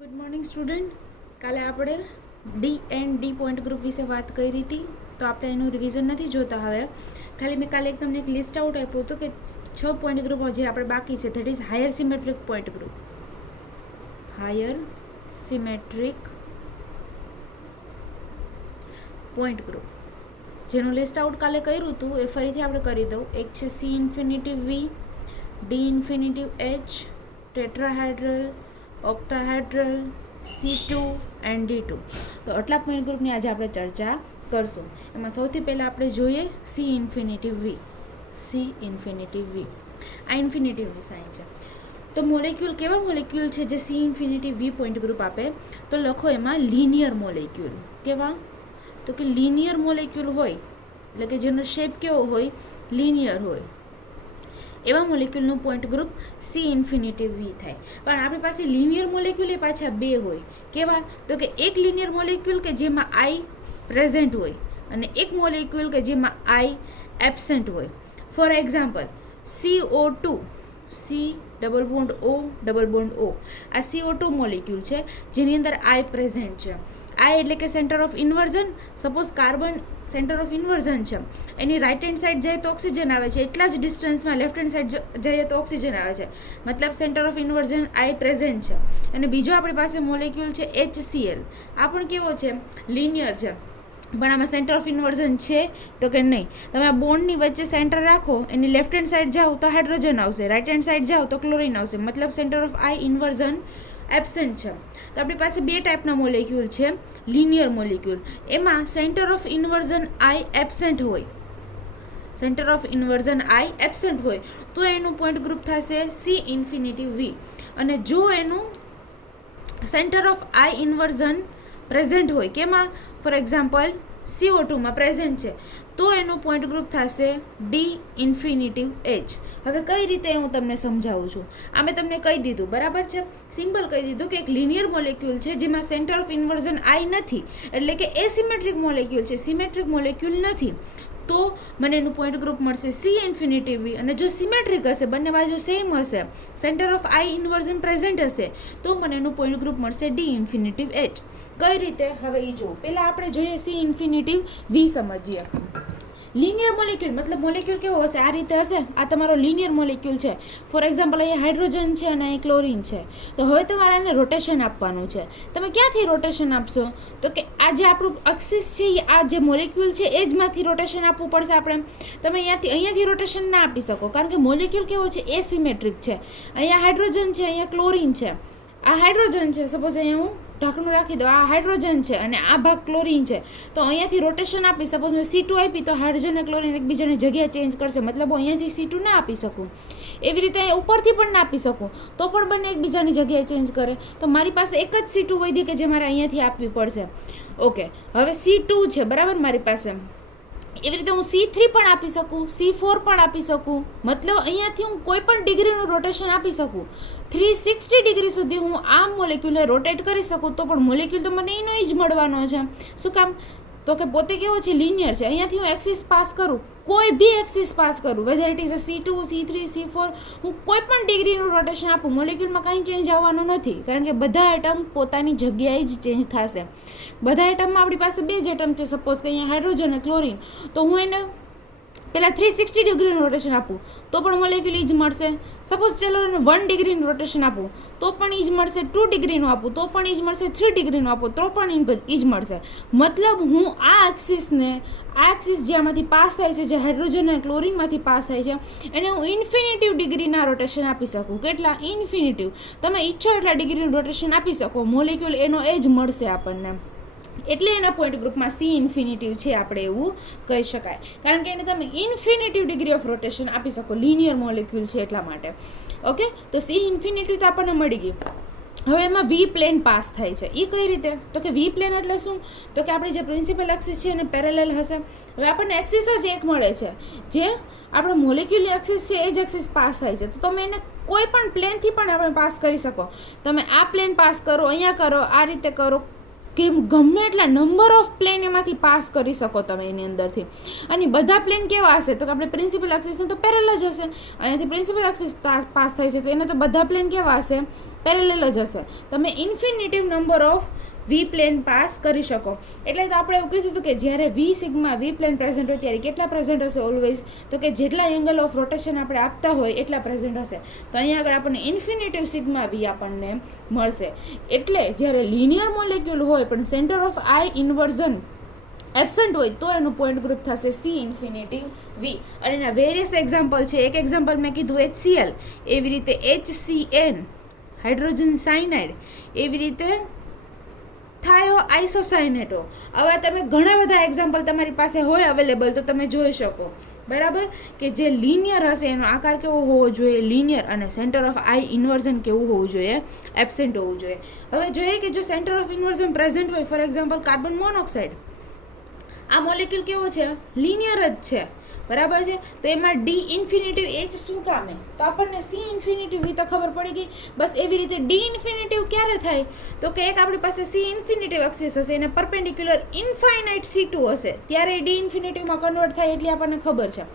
Good morning student. કાલે આપણે D and D point group વિશે વાત કરી હતી, તો આપણે એનું રિવિઝન નથી જોતા. હવે ખાલી મેં કાલે તમને એક લિસ્ટ આઉટ આપ્યું હતું કે 6 પોઈન્ટ ગ્રુપ જે આપણે બાકી છે, that is higher symmetric point group. Higher symmetric point group જેનું લિસ્ટ આઉટ કાલે કર્યું હતું એ ફરીથી આપણે કરી દઉં. એક છે C infinitive V, D infinitive H, tetrahedral, octahedral, C2 and D2. તો આટલા પોઈન્ટ ગ્રુપની આજે આપણે ચર્ચા કરશું. એમાં સૌથી પહેલાં આપણે જોઈએ સી ઇન્ફિનિટિવ વી. સી ઇન્ફિનિટિવ વી આ ઇન્ફિનિટિવની સાઇન છે. તો મોલેક્યુલ કેવા મોલેક્યુલ છે જે સી ઇન્ફિનિટિવ વી પોઈન્ટ ગ્રુપ આપે? તો લખો એમાં લિનિયર મોલેક્યુલ. કેવા? તો કે લિનિયર મોલેક્યુલ હોય એટલે કે જેનો શેપ કેવો હોય? લિનિયર હોય. એવા મોલેક્યુલનું પોઈન્ટ ગ્રુપ સી ઇન્ફિનિટિવ વી થાય. પણ આપણી પાસે લિનિયર મોલેક્યુલ એ પાછા બે હોય. કેવા? તો કે એક લિનિયર મોલેક્યુલ કે જેમાં આઈ પ્રેઝન્ટ હોય અને એક મોલેક્યુલ કે જેમાં આઈ એબસેન્ટ હોય. For example CO2, C double bond O double bond O, આ CO2 મોલેક્યુલ છે જેની અંદર આઈ પ્રેઝન્ટ છે. આ એટલે કે centre of inversion. Suppose carbon centre of inversion છે, એની રાઇટ હેન્ડ સાઈડ જઈએ તો ઓક્સિજન આવે છે, એટલા જ ડિસ્ટન્સમાં લેફ્ટ હેન્ડ સાઈડ જઈએ તો ઓક્સિજન આવે છે, મતલબ centre of inversion I present છે. અને બીજો આપણી પાસે મોલેક્યુલ છે HCl. આ પણ કેવો છે? લિનિયર છે. પણ આમાં સેન્ટર ઓફ ઇન્વર્ઝન છે તો કે નહીં? તમે આ બોન્ડની વચ્ચે સેન્ટર રાખો, એની લેફ્ટ હેન્ડ સાઈડ જાઓ તો હાઇડ્રોજન આવશે, રાઇટ હેન્ડ સાઈડ જાઓ તો ક્લોરિન આવશે, મતલબ centre of I inversion absent છે. તો આપણી પાસે બે ટાઈપના મોલેક્યુલ છે લિનિયર મોલેક્યુલ. એમાં centre of inversion I absent હોય, centre of inversion I absent હોય તો એનું પોઈન્ટ ગ્રુપ થશે સી ઇન્ફિનિટિવ વી. અને જો એનું centre of I inversion present હોય, કેમાં? ફોર એક્ઝામ્પલ CO2માં પ્રેઝન્ટ છે, તો એનું પોઈન્ટ ગ્રુપ થશે ડી ઇન્ફિનિટિવ એચ. હવે કઈ રીતે હું તમને સમજાવું છું. આ મેં તમને કહી દીધું, બરાબર છે? સિમ્પલ કહી દીધું કે એક લિનિયર મોલેક્યુલ છે જેમાં સેન્ટર ઓફ ઇન્વર્ઝન આઈ નથી, એટલે કે એસિમેટ્રિક મોલેક્યુલ છે, સિમેટ્રિક મોલેક્યુલ નથી, તો મને એનું પોઈન્ટ ગ્રુપ મળશે સી ઇન્ફિનિટિવ વી. અને જો સિમેટ્રિક હશે, બંને બાજુ સેમ હશે, centre of I inversion present હશે, તો મને એનું પોઈન્ટ ગ્રુપ મળશે ડી ઇન્ફિનિટિવ એચ. કઈ રીતે? હવે એ જુઓ. પહેલાં આપણે જોઈએ સી ઇન્ફિનિટિવ વી સમજીએ. લિનિયર મોલેક્યુલ મતલબ મોલેક્યુલ કેવો હશે? આ રીતે હશે. આ તમારો લિનિયર મોલેક્યુલ છે. ફોર એક્ઝામ્પલ અહીંયા હાઇડ્રોજન છે અને અહીં ક્લોરિન છે. તો હવે તમારે એને રોટેશન આપવાનું છે. તમે ક્યાંથી રોટેશન આપશો? તો કે આ જે આપણું એક્સિસ છે, આ જે મોલેક્યુલ છે એ જમાંથી રોટેશન આપવું પડશે આપણે. તમે અહીંયાથી રોટેશન ના આપી શકો, કારણ કે મોલેક્યુલ કેવો છે? એસિમેટ્રિક છે. અહીંયા હાઇડ્રોજન છે, અહીંયા ક્લોરિન છે. આ હાઇડ્રોજન છે, સપોઝ અહીંયા હું ઢાંકણું રાખી દો, આ હાઇડ્રોજન છે અને આ ભાગ ક્લોરિન છે. તો અહીંયાથી રોટેશન આપી, સપોઝ મેં C2 આપી તો હાઇડ્રોજન અને ક્લોરિન એકબીજાની જગ્યા ચેન્જ કરશે, મતલબ હું અહીંયાથી C2 ના આપી શકું. એવી રીતે અહીંયા ઉપરથી પણ ના આપી શકું, તો પણ બંને એકબીજાની જગ્યાએ ચેન્જ કરે. તો મારી પાસે એક જ C2 વધી કે જે મારે અહીંયાથી આપવી પડશે. ઓકે, હવે C2 છે, બરાબર મારી પાસે. એવી રીતે હું C3 પણ આપી શકું, C4 પણ આપી શકું, મતલબ અહીંયાથી હું કોઈ પણ ડિગ્રીનું રોટેશન આપી શકું. 360 ડિગ્રી સુધી હું આ મોલેક્યુલને રોટેટ કરી શકું, તો પણ મોલેક્યુલ તો મને એનો જ મળવાનો છે. શું કામ? તો કે પોતે કેવો છે? લિનિયર છે. અહીંયાથી હું એક્સિસ પાસ કરું, કોઈ બી એક્સિસ પાસ કરું, weather it is a C2, C3, C4, હું કોઈ પણ ડિગ્રીનું રોટેશન આપું, મોલેક્યુલમાં કંઈ ચેન્જ આવવાનું નથી, કારણ કે બધા એટમ પોતાની જગ્યાએ જ ચેન્જ થશે. બધા એટમમાં આપણી પાસે બે જ એટમ છે, સપોઝ કે અહીંયા હાઇડ્રોજન અને ક્લોરિન, તો હું એને પહેલાં 360 ડિગ્રીનું રોટેશન આપું તો પણ મોલેક્યુલ એ જ મળશે. સપોઝ ચલો એને 1 ડિગ્રીનું રોટેશન આપું તો પણ એ જ મળશે, 2 ડિગ્રીનું આપું તો પણ એ જ મળશે, 3 ડિગ્રીનું આપું તો પણ એ જ મળશે. મતલબ હું આ એક્સિસ જ્યાંમાંથી પાસ થાય છે, જે હાઇડ્રોજન અને ક્લોરિનમાંથી પાસ થાય છે, એને હું ઇન્ફિનિટિવ ડિગ્રીના રોટેશન આપી શકું. કેટલા? ઇન્ફિનિટિવ. તમે ઈચ્છો એટલા ડિગ્રીનું રોટેશન આપી શકો, મોલેક્યુલ એનો એ જ મળશે આપણને. એટલે એના પોઈન્ટ ગ્રુપમાં સી ઇન્ફિનિટિવ છે, આપણે એવું કહી શકાય, કારણ કે એને તમે ઇન્ફિનિટિવ ડિગ્રી ઓફ રોટેશન આપી શકો, લિનિયર મોલેક્યુલ છે એટલા માટે. ઓકે, તો સી ઇન્ફિનિટિવ તો આપણને મળી ગઈ. હવે એમાં વી પ્લેન પાસ થાય છે. એ કઈ રીતે? તો કે વી પ્લેન એટલે શું? તો કે આપણી જે પ્રિન્સિપલ એક્સિસ છે એને પેરેલલ હશે. હવે આપણને એક્સિસ જ એક મળે છે, જે આપણો મોલેક્યુલની એક્સિસ છે એ જ એક્સિસ પાસ થાય છે. તો તમે એને કોઈ પણ પ્લેનથી પણ આપણે પાસ કરી શકો. તમે આ પ્લેન પાસ કરો, અહીંયા કરો, આ રીતે કરો, કે ગમે એટલા નંબર ઓફ પ્લેન એમાંથી પાસ કરી શકો તમે એની અંદરથી. અને બધા પ્લેન કેવા હશે? તો કે આપણે પ્રિન્સિપલ એક્સિસને તો પેરેલલ જ હશે. અહીંયાથી પ્રિન્સિપલ એક્સિસ પાસ થાય છે, તો એને તો બધા પ્લેન કેવા હશે? પેરેલલ જ હશે. તમે infinitive number of V plane pass કરી શકો. એટલે તો આપણે એવું કીધું હતું કે જ્યારે વી સિગ્મા વી પ્લેન પ્રેઝન્ટ હોય ત્યારે કેટલા પ્રેઝન્ટ હશે ઓલવેઝ, તો કે જેટલા એંગલ ઓફ રોટેશન આપણે આપતા હોય એટલા પ્રેઝન્ટ હશે. તો અહીંયા આગળ આપણને ઇન્ફિનિટિવ સિગ્મા વી આપણને મળશે. એટલે જ્યારે લિનિયર મોલેક્યુલ હોય પણ centre of I inversion absent હોય તો એનું પોઈન્ટ ગ્રુપ થશે સી ઇન્ફિનિટિવ વી. અને એના વેરિયસ એક્ઝામ્પલ છે. એક એક્ઝામ્પલ મેં કીધું HCl, એવી રીતે HCN હાઇડ્રોજન સાયનાઇડ, એવી રીતે થાયો આઇસોસાયનેટો. આવા તમે ઘણા બધા એક્ઝામ્પલ તમારી પાસે હોય અવેલેબલ તો તમે જોઈ શકો. બરાબર, કે જે લિનિયર હશે એનો આકાર કેવો હોવો જોઈએ, લિનિયર, અને સેન્ટર ઓફ આઈ ઇન્વર્ઝન કેવું હોવું જોઈએ, એબસેન્ટ હોવું જોઈએ. હવે જોઈએ કે જો સેન્ટર ઓફ ઇન્વર્ઝન પ્રેઝન્ટ હોય, ફોર એક્ઝામ્પલ કાર્બન મોનોક્સાઇડ, આ મોલેક્યુલ કેવો છે, લિનિયર જ છે. બરાબર છે, તો એમાં ડી ઇન્ફિનિટિવ એચ શું કામે, તો આપણને સી ઇન્ફિનિટિવ વી તો ખબર પડી ગઈ. બસ એવી રીતે ડી ઇન્ફિનિટિવ ક્યારે થાય, તો કે એક આપણી પાસે સી ઇન્ફિનિટિવ એક્સિસ હશે એને પરપેન્ડિક્યુલર ઇન્ફાઇનાઇટ C2 હશે ત્યારે ડી ઇન્ફિનિટિવમાં કન્વર્ટ થાય એટલી આપણને ખબર છે.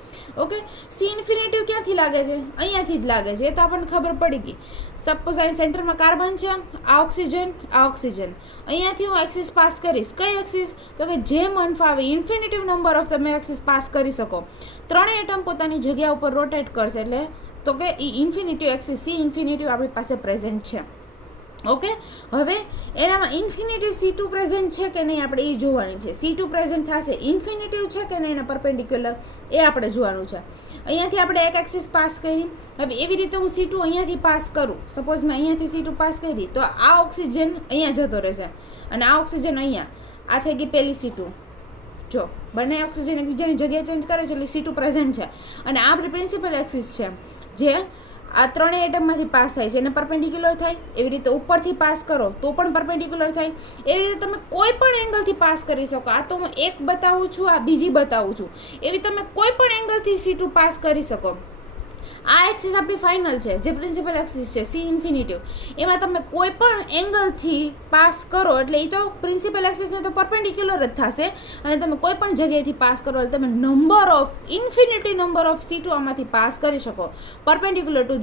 ઓકે, સી ઇન્ફિનિટિવ ક્યાંથી લાગે છે, અહીંયાથી જ લાગે છે, એ તો આપણને ખબર પડી ગઈ. સપોઝ અહીં સેન્ટરમાં કાર્બન છે, આ ઓક્સિજન, અહીંયાથી હું એક્સિસ પાસ કરીશ. કઈ એક્સિસ, તો કે જે મન ફાવે ઇન્ફિનિટિવ નંબર ઓફ તમે એક્સિસ પાસ કરી શકો. ત્રણેય એટમ પોતાની જગ્યા ઉપર રોટેટ કરશે, એટલે તો કે એ ઇન્ફિનિટિવ એક્સિસ સી ઇન્ફિનિટિવ આપણી પાસે પ્રેઝન્ટ છે. ઓકે, હવે એનામાં ઇન્ફિનિટિવ C2 પ્રેઝન્ટ છે કે નહીં આપણે એ જોવાની છે. C2 પ્રેઝન્ટ થશે, ઇન્ફિનિટિવ છે કે નહીં એના પરપેન્ડિક્યુલર એ આપણે જોવાનું છે. અહીંયાથી આપણે એક એક્સિસ પાસ કરી. હવે એવી રીતે હું C2 અહીંયાથી પાસ કરું, સપોઝ મેં અહીંયાથી C2 પાસ કરી, તો આ ઓક્સિજન અહીંયા જતો રહેશે અને આ ઓક્સિજન અહીંયા, આ થઈ ગઈ પહેલી C2. જો બંને ઓક્સિજન એકબીજાની જગ્યાએ ચેન્જ કરે છે એટલે C2 પ્રેઝન્ટ છે. અને આ આપણી પ્રિન્સિપલ એક્સિસ છે જે આ ત્રણેય એટમમાંથી પાસ થાય છે એને પરપેન્ડિક્યુલર થાય. એવી રીતે ઉપરથી પાસ કરો તો પણ પરપેન્ડિક્યુલર થાય. એવી રીતે તમે કોઈ પણ એંગલથી પાસ કરી શકો. આ તો હું એક બતાવું છું, આ બીજી બતાવું છું. એવી તમે કોઈ પણ એંગલથી C2 પાસ કરી શકો. આ એક્સિસ આપણી ફાઇનલ છે જે પ્રિન્સિપલ એક્સિસ છે સી ઇન્ફિનિટિવ, એમાં તમે કોઈ પણ એંગલથી પાસ કરો એટલે એ તો પ્રિન્સિપલ એક્સિસને તો પરપેન્ડિક્યુલર જ થશે. અને તમે કોઈ પણ જગ્યાએથી પાસ કરો એટલે તમે ઇન્ફિનિટી નંબર ઓફ C2 આમાંથી પાસ કરી શકો પરપેન્ડિક્યુલર ટુ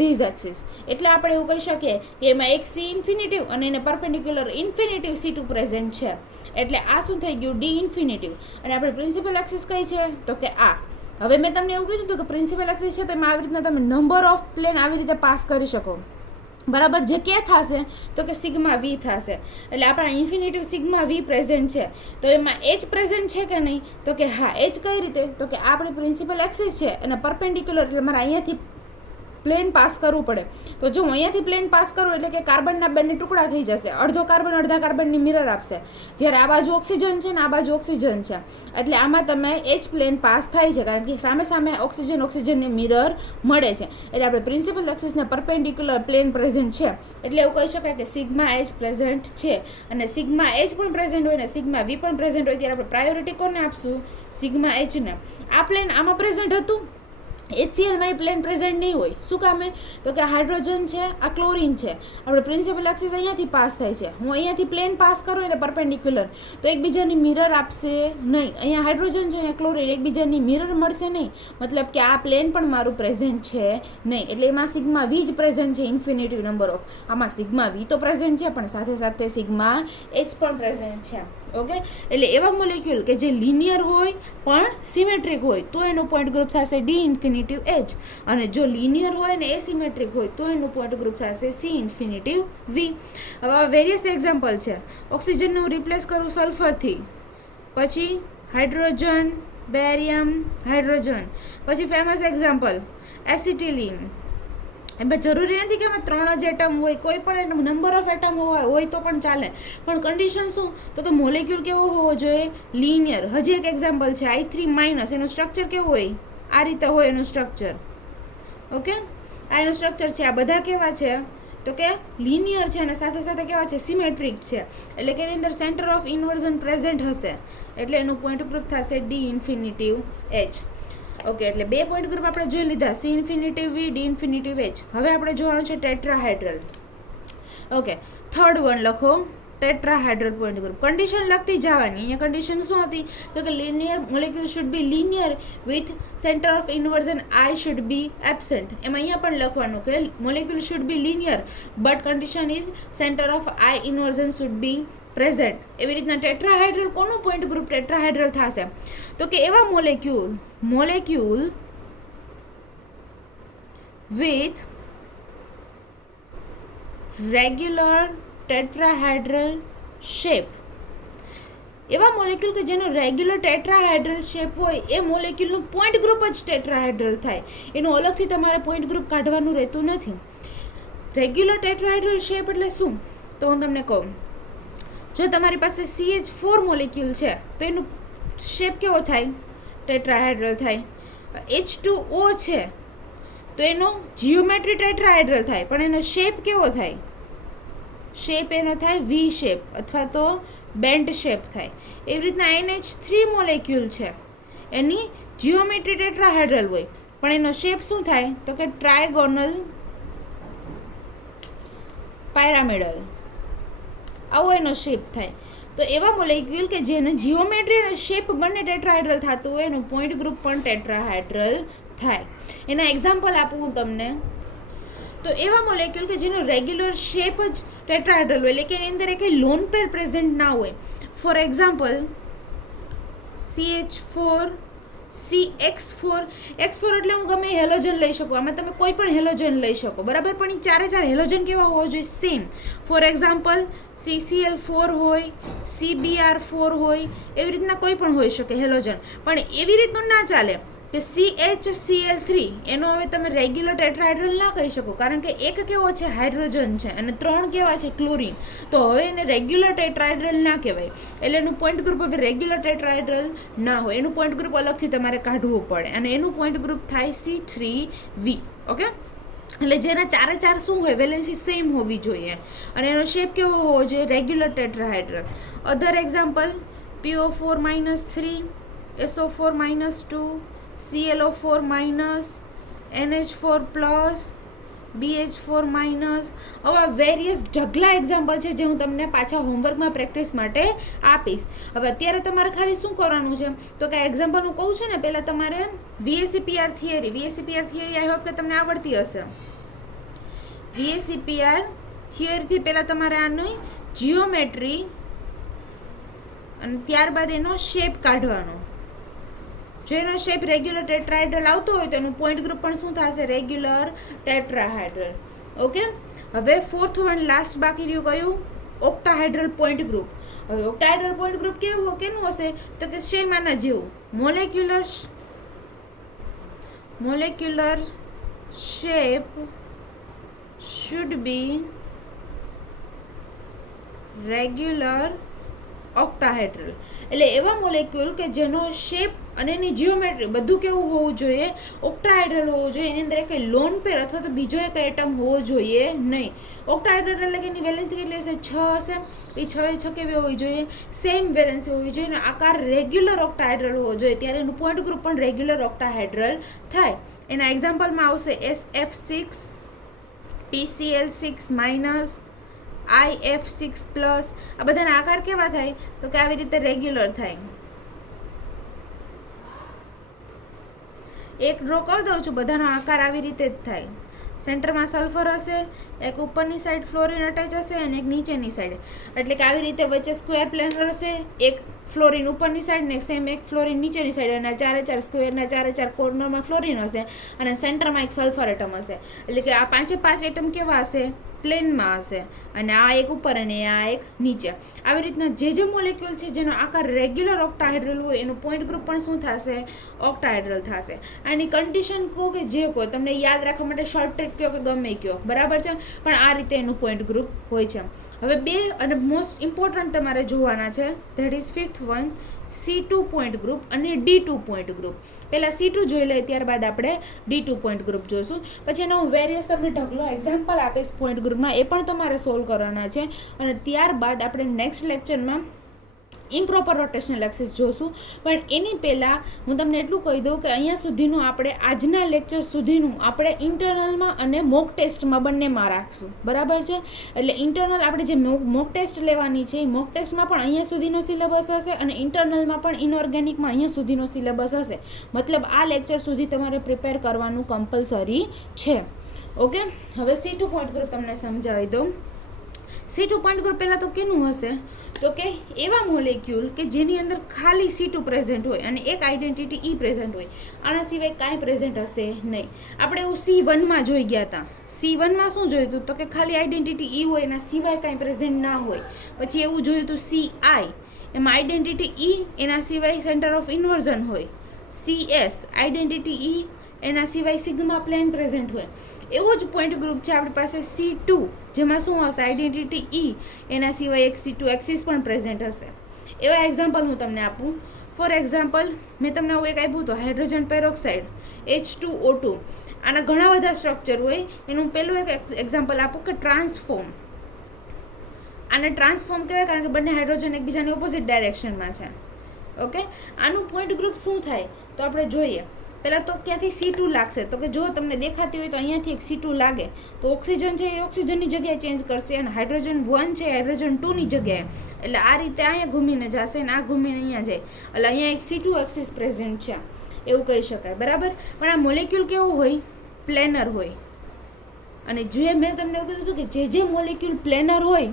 ધીઝ એક્સિસ. એટલે આપણે એવું કહી શકીએ કે એમાં એક સી ઇન્ફિનિટિવ અને એને પરપેન્ડિક્યુલર ઇન્ફિનિટિવ C2 પ્રેઝન્ટ છે. એટલે આ શું થઈ ગયું, ડી ઇન્ફિનિટિવ. અને આપણે પ્રિન્સિપલ એક્સિસ કઈ છે, તો કે આ. હવે મેં તમને એવું કીધું હતું કે પ્રિન્સિપલ એક્સિસ છે તો એમાં આવી રીતના તમે નંબર ઓફ પ્લેન આવી રીતે પાસ કરી શકો. બરાબર, જે કે થશે તો કે સિગ્મા વી થશે. એટલે આપણા ઇન્ફિનિટિવ સિગ્મા વી પ્રેઝન્ટ છે. તો એમાં એચ પ્રેઝન્ટ છે કે નહીં, તો કે હા. એચ કઈ રીતે, તો કે આપણી પ્રિન્સિપલ એક્સિસ છે અને પરપેન્ડિક્યુલર, એટલે મારે અહીંયાથી પ્લેન પાસ કરવું પડે. તો જો હું અહીંયાથી પ્લેન પાસ કરું એટલે કે કાર્બનના બંને ટુકડા થઈ જશે. અડધો કાર્બન અડધા કાર્બનની મિરર આપશે. જ્યારે આ બાજુ ઓક્સિજન છે ને આ બાજુ ઓક્સિજન છે એટલે આમાં તમે એચ પ્લેન પાસ થાય છે કારણ કે સામે સામે ઓક્સિજનની મિરર મળે છે. એટલે આપણે પ્રિન્સિપલ એક્સિસને પરપેન્ડિક્યુલર પ્લેન પ્રેઝન્ટ છે. એટલે એવું કહી શકાય કે સિગ્મા એચ પ્રેઝન્ટ છે. અને સિગ્મા એચ પણ પ્રેઝન્ટ હોય ને સિગ્મા વી પણ પ્રેઝન્ટ હોય ત્યારે આપણે પ્રાયોરિટી કોને આપશું, સિગ્મા એચને. આ પ્લેન આમાં પ્રેઝન્ટ હતું, HClમાં એ પ્લેન પ્રેઝન્ટ નહીં હોય. શું કામે, તો કે હાઇડ્રોજન છે, આ ક્લોરિન છે. આપણે પ્રિન્સિપલ એક્સિસ અહીંયાથી પાસ થાય છે. હું અહીંયાથી પ્લેન પાસ કરું એને પરપેન્ડિક્યુલર તો એકબીજાની મિરર આપશે નહીં. અહીંયા હાઇડ્રોજન છે, અહીંયા ક્લોરિન, એકબીજાની મિરર મળશે નહીં. મતલબ કે આ પ્લેન પણ મારું પ્રેઝન્ટ છે નહીં. એટલે એમાં સિગ્મા વી જ પ્રેઝન્ટ છે ઇન્ફિનિટિવ નંબર ઓફ. આમાં સિગ્મા વી તો પ્રેઝન્ટ છે પણ સાથે સાથે સિગ્મા એચ પણ પ્રેઝન્ટ છે. ઓકે, એટલે એવા મોલેક્યુલ કે જે લિનિયર હોય પણ સિમેટ્રિક હોય તો એનું પોઈન્ટ ગ્રુપ થશે ડી ઇન્ફિનિટિવ એચ. અને જો લિનિયર હોય ને એસિમેટ્રિક હોય તો એનું પોઈન્ટ ગ્રુપ થશે સી ઇન્ફિનિટિવ વી. હવે વેરિયસ એક્ઝામ્પલ છે. ઓક્સિજનને હું રિપ્લેસ કરું સલ્ફરથી, પછી હાઇડ્રોજન, બેરિયમ, હાઇડ્રોજન, પછી ફેમસ એક્ઝામ્પલ એસિટિલિન. એમાં જરૂરી નથી કે એમાં 3 જ એટમ હોય, કોઈ પણ એટમ નંબર ઓફ એટમ હોય તો પણ ચાલે. પણ કન્ડિશન શું, તો કે મોલેક્યુલ કેવો હોવો જોઈએ, લિનિયર. હજી એક એક્ઝામ્પલ છે I3-, એનું સ્ટ્રક્ચર કેવું હોય, આ રીતે હોય એનું સ્ટ્રક્ચર. ઓકે, આ એનું સ્ટ્રક્ચર છે. આ બધા કેવા છે, તો કે લિનિયર છે અને સાથે સાથે કેવા છે, સિમેટ્રિક છે. એટલે કે એની અંદર સેન્ટર ઓફ ઇન્વર્ઝન પ્રેઝન્ટ હશે. એટલે એનું પોઈન્ટ ગ્રુપ થશે ડી ઇન્ફિનિટિવ એચ. ઓકે, એટલે 2 પોઈન્ટ ગ્રુપ આપણે જોઈ લીધા, C infinitive V, D infinitive H. હવે આપણે જોવાનું છે ટેટ્રાહેડ્રલ. ઓકે, થર્ડ વન લખો, ટેટ્રાહાઇડ્રલ પોઈન્ટ ગ્રુપ. કન્ડિશન લખતી જવાની. અહીંયા કન્ડિશન શું હતી તો કે linear molecule should be linear with centre of inversion I should be absent. એમાં અહીંયા પણ લખવાનું કે molecule should be linear but condition is centre of I inversion should be present. એવી રીતના ટેટ્રાહાઇડ્રલ કોનું પોઈન્ટ ગ્રુપ ટેટ્રાહાઇડ્રલ થશે તો કે એવા molecule with regular tetrahedral shape. એવા મોલેક્યુલ કે જેનો રેગ્યુલર ટેટ્રાહાઇડ્રલ શેપ હોય એ મોલેક્યુલનું પોઈન્ટ ગ્રુપ જ ટેટ્રાહાઇડ્રલ થાય. એનું અલગથી તમારે પોઈન્ટ ગ્રુપ કાઢવાનું રહેતું નથી. રેગ્યુલર ટેટ્રાહાઇડ્રલ શેપ એટલે શું તો હું તમને કહું. જો તમારી પાસે CH4 મોલેક્યુલ છે તો એનું શેપ કેવો થાય ટેટ્રાહાઇડ્રલ થાય. H2O છે તો એનો જીઓમેટ્રી ટેટ્રાહાઇડ્રલ થાય પણ એનો શેપ કેવો થાય શેપ એનો થાય વી શેપ અથવા તો બેન્ટ શેપ થાય. એવી રીતના NH3 મોલેક્યુલ છે એની જીઓમેટ્રી ટેટ્રાહાઇડ્રલ હોય પણ એનો શેપ શું થાય તો કે ટ્રાયગોનલ પાયરામિડલ આવો એનો શેપ થાય. તો એવા મોલેક્યુલ કે જેનો જીઓમેટ્રી અને શેપ બંને ટેટ્રાહાઇડ્રલ થતું હોય એનું પોઈન્ટ ગ્રુપ પણ ટેટ્રાહાઇડ્રલ થાય. એના એક્ઝામ્પલ આપું હું તમને તો એવા મોલેક્યુલ કે જેનો રેગ્યુલર શેપ જ ટેટ્રાહાઇડ્રલ હોય એટલે કે એની અંદર કંઈ લોન પેર પ્રેઝન્ટ ના હોય. For example CH4 CX4 X4 એટલે હું ગમે હેલોજન લઈ શકું. આમાં તમે કોઈ પણ હેલોજન લઈ શકો બરાબર પણ એ ચારે ચાર હેલોજન કેવા હોવો જોઈએ સેમ. ફોર એક્ઝામ્પલ CCl4 હોય CBr4 હોય એવી રીતના કોઈ પણ હોઈ શકે હેલોજન પણ એવી રીતનું ના ચાલે કે CHCl3 એનો હવે તમે રેગ્યુલર ટેટ્રાહાઇડ્રલ ના કહી શકો કારણ કે એક કેવો છે હાઇડ્રોજન છે અને 3 કેવા છે ક્લોરીન. તો હવે એને રેગ્યુલર ટેટ્રાહાઇડ્રલ ના કહેવાય એટલે એનું પોઈન્ટ ગ્રુપ હવે રેગ્યુલર ટેટ્રાહાઇડ્રલ ના હોય. એનું પોઈન્ટ ગ્રુપ અલગથી તમારે કાઢવું પડે અને એનું પોઈન્ટ ગ્રુપ થાય C3V. ઓકે એટલે જેના ચારે ચાર શું હોય વેલેન્સી સેમ હોવી જોઈએ અને એનો શેપ કેવો હોવો જોઈએ રેગ્યુલર ટેટ્રાહાઇડ્રલ. અધર example PO4-3 SO4-2 ClO4-, NH4+, BH4-. આવા વેરિયસ ઢગલા એક્ઝામ્પલ છે જે હું તમને પાછા હોમવર્કમાં પ્રેક્ટિસ માટે આપીશ. હવે અત્યારે તમારે ખાલી શું કરવાનું છે તો કે એક્ઝામ્પલ હું કહું છું ને પહેલાં તમારે VSEPR થિયરી આઈ હોપ કે તમને આવડતી હશે. VSEPR થિયરીથી પહેલાં તમારે આની જીઓમેટ્રી અને ત્યારબાદ એનો શેપ કાઢવાનો. જો એનો શેપ રેગ્યુલર ટેટ્રાહાઇડ્રલ આવતો હોય તો એનું પોઈન્ટ ગ્રુપ પણ શું થશે રેગ્યુલર ટેટ્રાહાઇડ્રલ. ઓકે હવે ફોર્થ વન લાસ્ટ બાકી રહ્યું કયું ઓક્ટાહાઇડ્રલ પોઈન્ટ ગ્રુપ. હવે ઓક્ટાહાઇડ્રલ પોઈન્ટ ગ્રુપ કેનું હશે તો કે સેમ આના જેવું molecular shape should be regular octahedral. એટલે એવા મોલેક્યુલ કે જેનો શેપ અને એની જીઓમેટ્રી બધું કેવું હોવું જોઈએ ઓક્ટાહાઇડ્રલ હોવું જોઈએ. એની અંદર કંઈ લોન પેર અથવા તો બીજો એક એટમ હોવો જોઈએ નહીં. ઓક્ટાહાઇડ્રલ એટલે કે એની વેલેન્સી કેટલી હશે 6 હશે. એ 6 કેવી હોવી જોઈએ સેમ વેલેન્સી હોવી જોઈએ અને આકાર રેગ્યુલર ઓક્ટાહાઇડ્રલ હોવો જોઈએ ત્યારે એનું પોઈન્ટ ગ્રુપ પણ રેગ્યુલર ઓક્ટાહાઇડ્રલ થાય. એના એક્ઝામ્પલમાં આવશે SF6 PCl6-, IF6+. આ બધાના આકાર કેવા થાય તો કે આવી રીતે રેગ્યુલર થાય. એક ડ્રો કરી દઉં છું બધાનો આકાર આવી રીતે જ થાય. સેન્ટરમાં સલ્ફર હશે, એક ઉપરની સાઈડ ફ્લોરિન અટેચ હશે અને એક નીચેની સાઈડ એટલે કે આવી રીતે વચ્ચે સ્ક્વેર પ્લેનર હશે. એક ફ્લોરિન ઉપરની સાઈડ ને સેમ એક ફ્લોરિન નીચેની સાઈડ અને ચારે ચાર સ્ક્વેરના ચારે ચાર કોર્નરમાં ફ્લોરિન હશે અને સેન્ટરમાં એક સલ્ફર એટમ હશે. એટલે કે આ 5 એટમ કેવા હશે પ્લેનમાં હશે અને આ એક ઉપર અને આ એક નીચે. આવી રીતના જે મોલેક્યુલ છે જેનો આકાર રેગ્યુલર ઓક્ટાહાઇડ્રલ હોય એનું પોઈન્ટ ગ્રુપ પણ શું થશે ઓક્ટાહાઇડ્રલ થશે. આની કન્ડિશન કહો કે જે કહો તમને યાદ રાખવા માટે શોર્ટ ટ્રિક કહો કે ગમે કહો બરાબર છે પણ આ રીતે એનું પોઈન્ટ ગ્રુપ હોય છે. હવે 2 અને મોસ્ટ ઇમ્પોર્ટન્ટ તમારે જોવાના છે that is 5th one C2 point group અને D2 પોઈન્ટ ગ્રુપ. પહેલાં C2 જોઈ લઈએ ત્યારબાદ આપણે D2 પોઈન્ટ ગ્રુપ જોઈશું. પછી એનો હું વેરિયસ તમને ઢગલો એક્ઝામ્પલ આપીશ પોઈન્ટ ગ્રુપના એ પણ તમારે સોલ્વ કરવાના છે અને ત્યારબાદ આપણે નેક્સ્ટ લેક્ચરમાં ઇમ્પ્રોપર રોટેશનલ એક્સિસ જોશું. પણ એની પહેલાં હું તમને એટલું કહી દઉં કે અહીંયા સુધીનું આપણે આજના લેક્ચર સુધીનું આપણે ઇન્ટરનલમાં અને મોક ટેસ્ટમાં બંનેમાં રાખશું, બરાબર છે. એટલે ઇન્ટરનલ આપણે જે મોક ટેસ્ટ લેવાની છે એ મોક ટેસ્ટમાં પણ અહીંયા સુધીનો સિલેબસ હશે અને ઇન્ટરનલમાં પણ ઇનઓર્ગેનિકમાં અહીંયા સુધીનો સિલેબસ હશે. મતલબ આ લેક્ચર સુધી તમારે પ્રિપેર કરવાનું કમ્પલસરી છે. ઓકે, હવે C2 પોઈન્ટ ગ્રુપ તમને સમજાવી દઉં. C2 પોઈન્ટ ગ્રુપ પહેલાં તો કેનું હશે, તો કે એવા મોલેક્યુલ કે જેની અંદર ખાલી C2 પ્રેઝન્ટ હોય અને એક આઈડેન્ટિટી E પ્રેઝન્ટ હોય, આના સિવાય કાંઈ પ્રેઝન્ટ હશે નહીં. આપણે એવું C1માં જોઈ ગયા હતા. C1માં શું જોયું હતું, તો કે ખાલી આઈડેન્ટિટી E હોય, એના સિવાય કાંઈ પ્રેઝન્ટ ના હોય. પછી એવું જોયું હતું CI, એમાં આઈડેન્ટિટી E એના સિવાય સેન્ટર ઓફ ઇન્વર્ઝન હોય. CS આઈડેન્ટિટી E એના સિવાય સિગ્મા પ્લેન પ્રેઝન્ટ હોય. એવો જ પોઈન્ટ ગ્રુપ છે આપણી પાસે C2, જેમાં શું હશે, આઈડેન્ટિટી E એના સિવાય એક C2 એક્સિસ પણ પ્રેઝન્ટ હશે. એવા એક્ઝામ્પલ હું તમને આપું. ફોર એક્ઝામ્પલ મેં તમને આવું એક આપ્યું હતું, હાઇડ્રોજન પેરોક્સાઇડ H2O2. આના ઘણા બધા સ્ટ્રક્ચર હોય. એનું પહેલું એક એક્ઝામ્પલ આપું કે ટ્રાન્સફોર્મ. આને ટ્રાન્સફોર્મ કહેવાય કારણ કે બંને હાઇડ્રોજન એકબીજાની ઓપોઝિટ ડાયરેક્શનમાં છે. ઓકે, આનું પોઈન્ટ ગ્રુપ શું થાય તો આપણે જોઈએ. પહેલાં તો ક્યાંથી C2 લાગશે, તો કે જો તમને દેખાતી હોય તો અહીંયાથી એક C2 લાગે તો ઓક્સિજન છે એ ઓક્સિજનની જગ્યાએ ચેન્જ કરશે અને હાઇડ્રોજન 1 છે હાઇડ્રોજન 2ની જગ્યાએ. એટલે આ રીતે અહીંયા ઘૂમીને જશે અને આ ઘૂમીને અહીંયા જાય. એટલે અહીંયા એક C2 એક્સિસ પ્રેઝન્ટ છે એવું કહી શકાય, બરાબર. પણ આ મોલેક્યુલ કેવો હોય, પ્લેનર હોય. અને જે મેં તમને એવું કીધું હતું કે જે મોલેક્યુલ પ્લેનર હોય,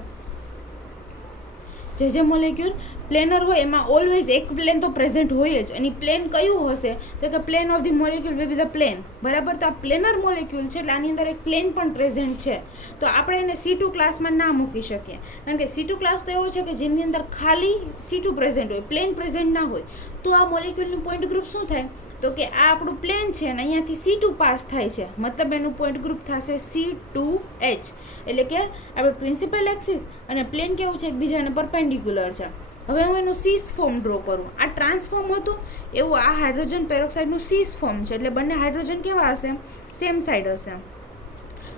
જે મોલેક્યુલ પ્લેનર હોય એમાં ઓલવેઝ એક પ્લેન તો પ્રેઝન્ટ હોય જ. અને પ્લેન કયું હશે તો કે plane of the molecule will be the plane, બરાબર. તો આ પ્લેનર મોલેક્યુલ છે એટલે આની અંદર એક પ્લેન પણ પ્રેઝન્ટ છે. તો આપણે એને C2 ક્લાસમાં ના મૂકી શકીએ કારણ કે C2 ક્લાસ તો એવો છે કે જેની અંદર ખાલી C2 પ્રેઝન્ટ હોય, પ્લેન પ્રેઝન્ટ ના હોય. તો આ મોલેક્યુલનું પોઈન્ટ ગ્રુપ શું થાય તો કે આ આપણું પ્લેન છે અને અહીંયાથી C2 પાસ થાય છે, મતલબ એનું પોઈન્ટ ગ્રુપ થશે C2H. એટલે કે આપણે પ્રિન્સિપલ એક્સિસ અને પ્લેન કેવું છે એકબીજાને પરપેન્ડિક્યુલર છે. હવે હું એનું સીસ ફોર્મ ડ્રો કરું. આ ટ્રાન્સફોર્મ હતું એવું આ હાઇડ્રોજન પેરોક્સાઇડનું સીસ ફોર્મ છે. એટલે બંને હાઇડ્રોજન કેવા હશે, સેમ સાઈડ હશે.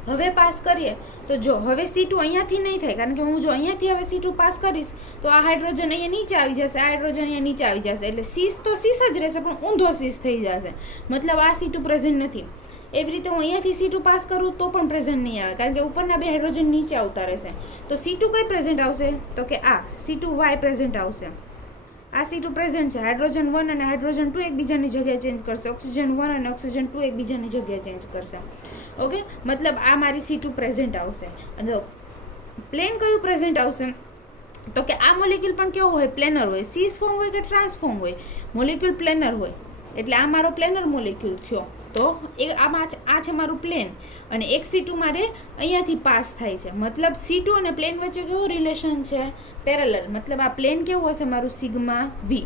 હવે પાસ કરીએ તો જો હવે C2 અહીંયાથી નહીં થાય કારણ કે હું જો અહીંયાથી હવે C2 પાસ કરીશ તો આ હાઇડ્રોજન અહીંયા નીચે આવી જશે, આ હાઇડ્રોજન અહીંયા નીચે આવી જશે. એટલે સીસ તો સીસ જ રહેશે પણ ઊંધો સીસ થઈ જશે, મતલબ આ C2 પ્રેઝન્ટ નથી. એવી રીતે હું અહીંયાથી C2 પાસ કરું તો પણ પ્રેઝન્ટ નહીં આવે કારણ કે ઉપરના બે હાઇડ્રોજન નીચે આવતા રહેશે. તો C2 કઈ પ્રેઝન્ટ આવશે તો કે આ C2Y પ્રેઝન્ટ આવશે. આ C2 પ્રેઝન્ટ છે. હાઇડ્રોજન 1 અને હાઇડ્રોજન 2 એકબીજાની જગ્યાએ ચેન્જ કરશે, ઓક્સિજન 1 અને ઓક્સિજન 2 એકબીજાની જગ્યાએ ચેન્જ કરશે. ઓકે, મતલબ આ મારી C2 પ્રેઝન્ટ આવશે. અને પ્લેન કયું પ્રેઝન્ટ આવશે તો કે આ મોલેક્યુલ પણ કેવો હોય, પ્લેનર હોય. સીસ ફોર્મ હોય કે ટ્રાન્સફોર્મ હોય, મોલેક્યુલ પ્લેનર હોય. એટલે આ મારો પ્લેનર મોલેક્યુલ થયો. તો એ આમાં આ છે મારું પ્લેન અને એક C2 મારે અહીંયાથી પાસ થાય છે. મતલબ C2 અને પ્લેન વચ્ચે કેવું રિલેશન છે, પેરેલલ. મતલબ આ પ્લેન કેવું હશે મારું સિગ્મા V.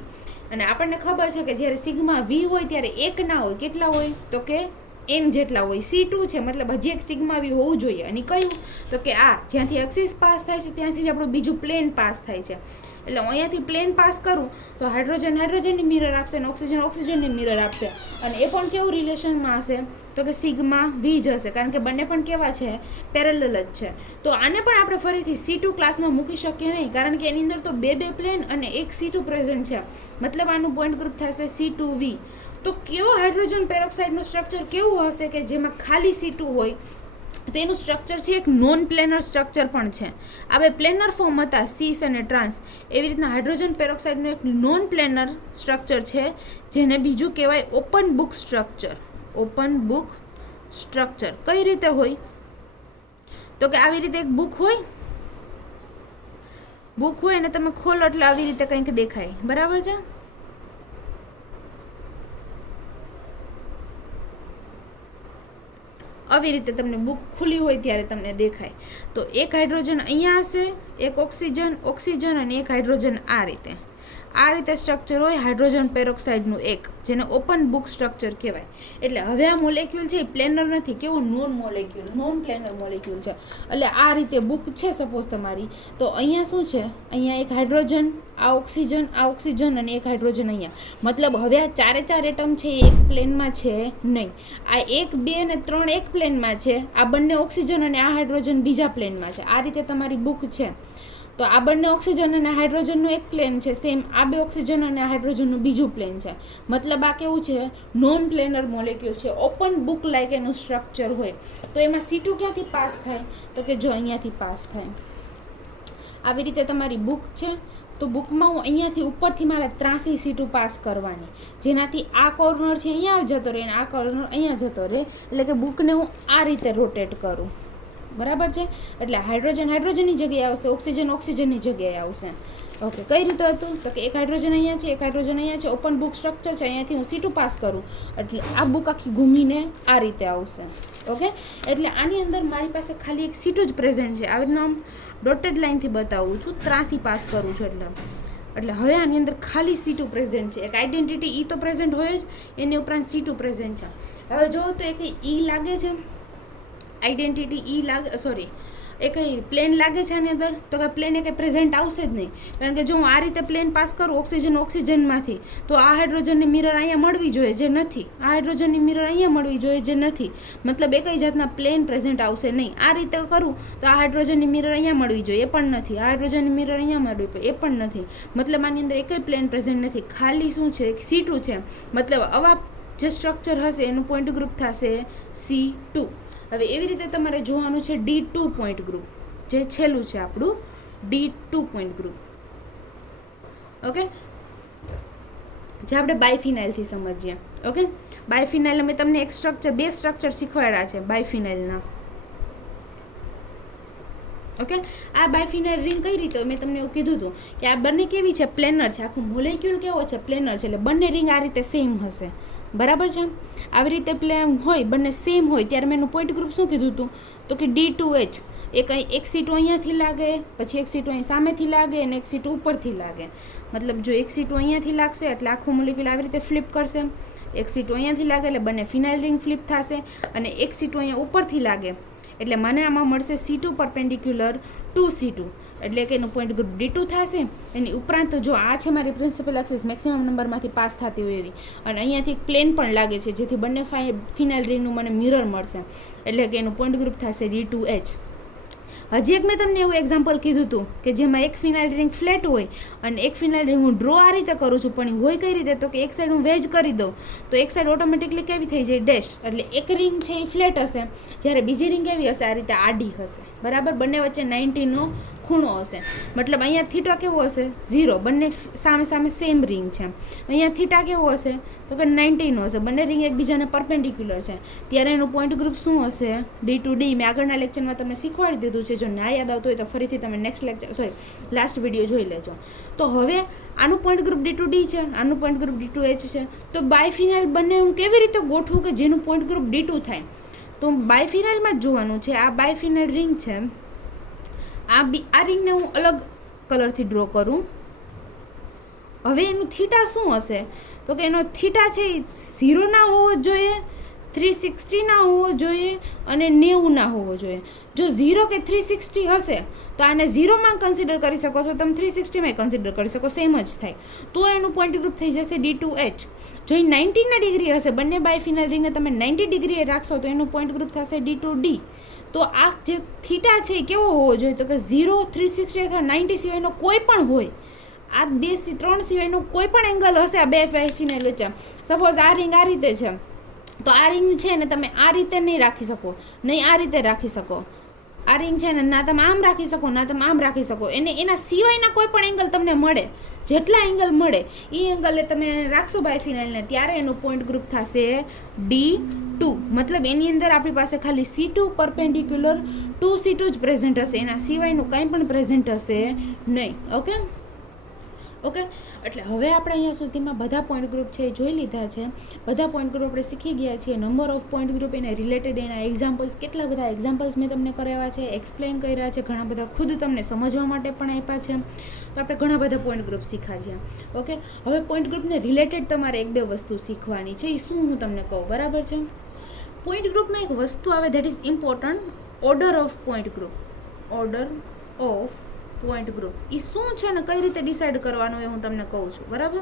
અને આપણને ખબર છે કે જ્યારે સિગ્મા V હોય ત્યારે એક ના હોય, કેટલા હોય તો કે n જેટલા હોય. C2 છે મતલબ હજી એક સિગ્મા V હોવું જોઈએ. અને કયું તો કે આ જ્યાંથી એક્સિસ પાસ થાય છે ત્યાંથી જ આપણું બીજું પ્લેન પાસ થાય છે. એટલે હું અહીંયાથી પ્લેન પાસ કરું તો હાઇડ્રોજન હાઇડ્રોજનની મિરર આપશે અને ઓક્સિજન ઓક્સિજનની મિરર આપશે. અને એ પણ કેવું રિલેશનમાં હશે તો કે સિગ્મા V જ હશે કારણ કે બંને પણ કેવા છે, પેરેલલ જ છે. તો આને પણ આપણે ફરીથી C2 ક્લાસમાં મૂકી શકીએ નહીં કારણ કે એની અંદર તો બે પ્લેન અને એક C2 પ્રેઝન્ટ છે. મતલબ આનું પોઈન્ટ ગ્રુપ થશે C2V. તો કેવો હાઇડ્રોજન પેરોક્સાઇડનું સ્ટ્રક્ચર કેવું હશે કે જેમાં ખાલી C2 હોય, તેનું સ્ટ્રક્ચર છે એક નોન પ્લેનર સ્ટ્રક્ચર પણ છે. આ બે પ્લેનર ફોર્મ હતા સીસ અને ટ્રાન્સ. એવી રીતના હાઇડ્રોજન પેરોક્સાઇડનું એક નોન પ્લેનર સ્ટ્રક્ચર છે જેને બીજું કહેવાય open book structure. Open book structure કઈ રીતે હોય તો કે આવી રીતે એક બુક હોય અને તમે ખોલો એટલે આવી રીતે કંઈક દેખાય, બરાબર છે. આવી રીતે તમને બુક ખુલ્લી હોય ત્યારે તમને દેખાય. તો એક હાઇડ્રોજન અહીંયા હશે, એક ઓક્સિજન અને એક હાઇડ્રોજન આ રીતે સ્ટ્રક્ચર હોય હાઇડ્રોજન પેરોક્સાઇડનું એક, જેને ઓપન બુક સ્ટ્રક્ચર કહેવાય. એટલે હવે આ મોલેક્યુલ છે એ પ્લેનર નથી, કેવું નોન પ્લેનર મોલેક્યુલ છે. એટલે આ રીતે બુક છે સપોઝ તમારી, તો અહીંયા શું છે, અહીંયા એક હાઇડ્રોજન, આ ઓક્સિજન અને એક હાઇડ્રોજન અહીંયા. મતલબ હવે આ ચારે ચાર એટમ છે એ એક પ્લેનમાં છે નહીં. આ 1, 2 અને 3 એક પ્લેનમાં છે, આ બંને ઓક્સિજન અને આ હાઇડ્રોજન બીજા પ્લેનમાં છે. આ રીતે તમારી બુક છે. તો આ બંને ઓક્સિજન અને હાઇડ્રોજનનું એક પ્લેન છે, સેમ આ બે ઓક્સિજન અને હાઇડ્રોજનનું બીજું પ્લેન છે. મતલબ આ કેવું છે, નોન પ્લેનર મોલેક્યુલ છે, ઓપન બુક લાઇક એનું સ્ટ્રક્ચર હોય. તો એમાં C2 ક્યાંથી પાસ થાય, તો કે જો અહીંયાથી પાસ થાય. આવી રીતે તમારી બુક છે, તો બુકમાં હું અહીંયાથી ઉપરથી મારે 83 C2 પાસ કરવાની, જેનાથી આ કોર્નર છે અહીંયા જતો રહે અને આ કોર્નર અહીંયા જતો રહે, એટલે કે બુકને હું આ રીતે રોટેટ કરું. બરાબર છે. એટલે હાઇડ્રોજન હાઇડ્રોજનની જગ્યાએ આવશે, ઓક્સિજન ઓક્સિજનની જગ્યાએ આવશે. ઓકે, કઈ રીતે હતું, તો કે એક હાઇડ્રોજન અહીંયા છે, એક હાઇડ્રોજન અહીંયા છે, ઓપન બુક સ્ટ્રક્ચર છે, અહીંયાથી હું C2 પાસ કરું એટલે આ બુક આખી ઘૂમીને આ રીતે આવશે. ઓકે, એટલે આની અંદર મારી પાસે ખાલી એક C2 જ પ્રેઝન્ટ છે. આવી રીતના આમ ડોટેડ લાઇનથી બતાવું છું, 83 પાસ કરું છું એટલે હવે આની અંદર ખાલી C2 પ્રેઝન્ટ છે. એક આઈડેન્ટિટી E તો પ્રેઝન્ટ હોય જ, એની ઉપરાંત C2 પ્રેઝન્ટ છે. હવે જો તો એ કંઈ E લાગે છે, આઈડેન્ટિટી E લાગે, સોરી એ કંઈ પ્લેન લાગે છે આની અંદર, તો કે પ્લેન એ કંઈ પ્રેઝન્ટ આવશે જ નહીં. કારણ કે જો હું આ રીતે પ્લેન પાસ કરું ઓક્સિજન ઓક્સિજનમાંથી, તો આ હાઇડ્રોજનની મિરર અહીંયા મળવી જોઈએ, જે નથી. આ હાઇડ્રોજનની મિરર અહીંયા મળવી જોઈએ, જે નથી. મતલબ એ કઈ જાતના પ્લેન પ્રેઝન્ટ આવશે નહીં. આ રીતે કરું તો આ હાઇડ્રોજનની મિરર અહીંયા મળવી જોઈએ, એ પણ નથી. આ હાઇડ્રોજનની મિરર અહીંયા મળવી જોઈએ, એ પણ નથી. મતલબ આની અંદર એકય પ્લેન પ્રેઝન્ટ નથી. ખાલી શું છે, C2 છે. મતલબ આવા જે સ્ટ્રક્ચર હશે એનું પોઈન્ટ ગ્રુપ થશે C2. હવે એવી રીતે તમારે જોવાનું છે D2 પોઈન્ટ ગ્રુપ, જે છેલ્લું છે આપણું D2 પોઈન્ટ ગ્રુપ. ઓકે, જે આપણે બાયફિનાઇલથી સમજીએ. ઓકે, બાયફિનાઇલ અમે તમને એક સ્ટ્રક્ચર, બે સ્ટ્રક્ચર શીખવાડ્યા છે બાયફિનાઇલના. ઓકે, આ બાયફિનાઇલ રિંગ કઈ રીતે, મેં તમને એવું કીધું હતું કે આ બંને કેવી છે, પ્લેનર છે. આખું મોલેક્યુલ કેવો છે, પ્લેનર છે. એટલે બંને રિંગ આ રીતે સેમ હશે. બરાબર છે. આવી રીતે પ્લેન હોય, બંને સેમ હોય, ત્યારે મેં એનું પોઈન્ટ ગ્રુપ શું કીધું હતું, તો કે D2H. એક C2 અહીંયાથી લાગે, પછી એક C2 અહીં સામેથી લાગે અને એક C2 ઉપરથી લાગે. મતલબ જો એક C2 અહીંયાથી લાગશે એટલે આખું મોલેક્યુલ આવી રીતે ફ્લિપ કરશે, એક C2 અહીંયાથી લાગે એટલે બંને ફિનાઇલ રિંગ ફ્લિપ થશે, અને એક C2 અહીંયા ઉપરથી લાગે એટલે મને આમાં મળશે C2 પરપેન્ડિક્યુલર ટુ C2, એટલે કે એનું પોઈન્ટ ગ્રુપ D2 થશે. એની ઉપરાંત જો આ છે મારી પ્રિન્સિપલ એક્સિસ, મેક્સિમમ નંબરમાંથી પાસ થતી હોય એવી, અને અહીંયાથી એક પ્લેન પણ લાગે છે, જેથી બંને ફિનાઇલ રિંગનું મને મિરર મળશે, એટલે કે એનું પોઈન્ટ ગ્રુપ થશે D2H. હજી એક મેં તમને એવું એક્ઝામ્પલ કીધું હતું કે જેમાં એક ફિનાઇલ રિંગ ફ્લેટ હોય અને એક ફિનાઇલ રિંગ હું ડ્રો આ રીતે કરું છું, પણ હોય કઈ રીતે, તો કે એક સાઈડ હું વેજ કરી દઉં તો એક સાઈડ ઓટોમેટિકલી કેવી થઈ જાય, ડેશ. એટલે એક રિંગ છે એ ફ્લેટ હશે, જ્યારે બીજી રિંગ કેવી હશે, આ રીતે આડી હશે. બરાબર, બંને વચ્ચે 90નો ખૂણો હશે. મતલબ અહીંયા થીટા કેવો હશે, 0. બંને સામે સામે સેમ રિંગ છે. અહીંયા થીટા કેવો હશે, તો કે 90નો હશે. બંને રિંગ એકબીજાને પરપેન્ડિક્યુલર છે, ત્યારે એનું પોઈન્ટ ગ્રુપ શું હશે, D2D. મેં આગળના લેક્ચરમાં તમને શીખવાડી દીધું છે. જો ના યાદ આવતું હોય તો ફરીથી તમે નેક્સ્ટ લેક્ચર, લાસ્ટ વિડીયો જોઈ લેજો. તો હવે આનું પોઈન્ટ ગ્રુપ D2D છે, આનું પોઈન્ટ ગ્રુપ D2H છે. તો બાયફિનાઇલ બંને હું કેવી રીતે ગોઠવું કે જેનું પોઈન્ટ ગ્રુપ D2 થાય, તો બાયફિનાઇલમાં જ જોવાનું છે. આ બાયફિનાઇલ રિંગ છે, આ રિંગને હું અલગ કલરથી ડ્રો કરું. હવે એનું થીટા શું હશે, તો કે એનો થીટા છે એ 0 ના હોવો જોઈએ, 360 ના હોવો જોઈએ અને 90 ના હોવો જોઈએ. જો 0 કે 360 હશે તો આને 0માં કન્સિડર કરી શકો છો, તમે 360માં કન્સિડર કરી શકો, સેમ જ થાય. તો એનું પોઈન્ટ ગ્રુપ થઈ જશે D2H. જો એ 90 ડિગ્રી હશે, બંને બાયફિનાઇલ રિંગને તમે 90 ડિગ્રીએ રાખશો તો એનું પોઈન્ટ ગ્રુપ થશે D2D. તો આ જે થીટા છે એ કેવો હોવો જોઈએ, તો કે 0, 360 અથવા 90 સિવાયનો કોઈ પણ હોય. આ 3 સિવાયનો કોઈ પણ એંગલ હશે આ બે બાયફિનાઇલ વચ્ચે. સપોઝ આ રિંગ આ રીતે છે, તો આ રિંગ છે ને તમે આ રીતે નહીં રાખી શકો, નહીં આ રીતે રાખી શકો. આ રિંગ છે ને ના તમે આમ રાખી શકો, ના તમે આમ રાખી શકો. એના સિવાયના કોઈ પણ એંગલ તમને મળે, જેટલા એંગલ મળે એ એંગલે તમે રાખશો બાયફિનાઇલને, ત્યારે એનું પોઈન્ટ ગ્રુપ થશે D2. મતલબ એની અંદર આપણી પાસે ખાલી C2 પરપેન્ડિક્યુલર ટુ C2 જ પ્રેઝન્ટ હશે, એના સિવાયનું કંઈ પણ પ્રેઝન્ટ હશે નહીં. ઓકે, એટલે હવે આપણે અહીંયા સુધીમાં બધા પોઈન્ટ ગ્રુપ છે એ જોઈ લીધા છે. બધા પોઈન્ટ ગ્રુપ આપણે શીખી ગયા છીએ. નંબર ઓફ પોઈન્ટ ગ્રુપ, એને રિલેટેડ એના એક્ઝામ્પલ્સ, કેટલા બધા એક્ઝામ્પલ્સ મેં તમને કરાવ્યા છે, એક્સપ્લેન કર્યા છે, ઘણા બધા ખુદ તમને સમજવા માટે પણ આપ્યા છે. તો આપણે ઘણા બધા પોઈન્ટ ગ્રુપ શીખ્યા છે. ઓકે, હવે પોઈન્ટ ગ્રુપને રિલેટેડ તમારે એક બે વસ્તુ શીખવાની છે. એ શું હું તમને કહું, બરાબર છે. પોઈન્ટ ગ્રુપમાં એક વસ્તુ આવે, that is important, order of point group. Order of point group એ શું છે ને કઈ રીતે ડિસાઇડ કરવાનું એ હું તમને કહું છું. બરાબર,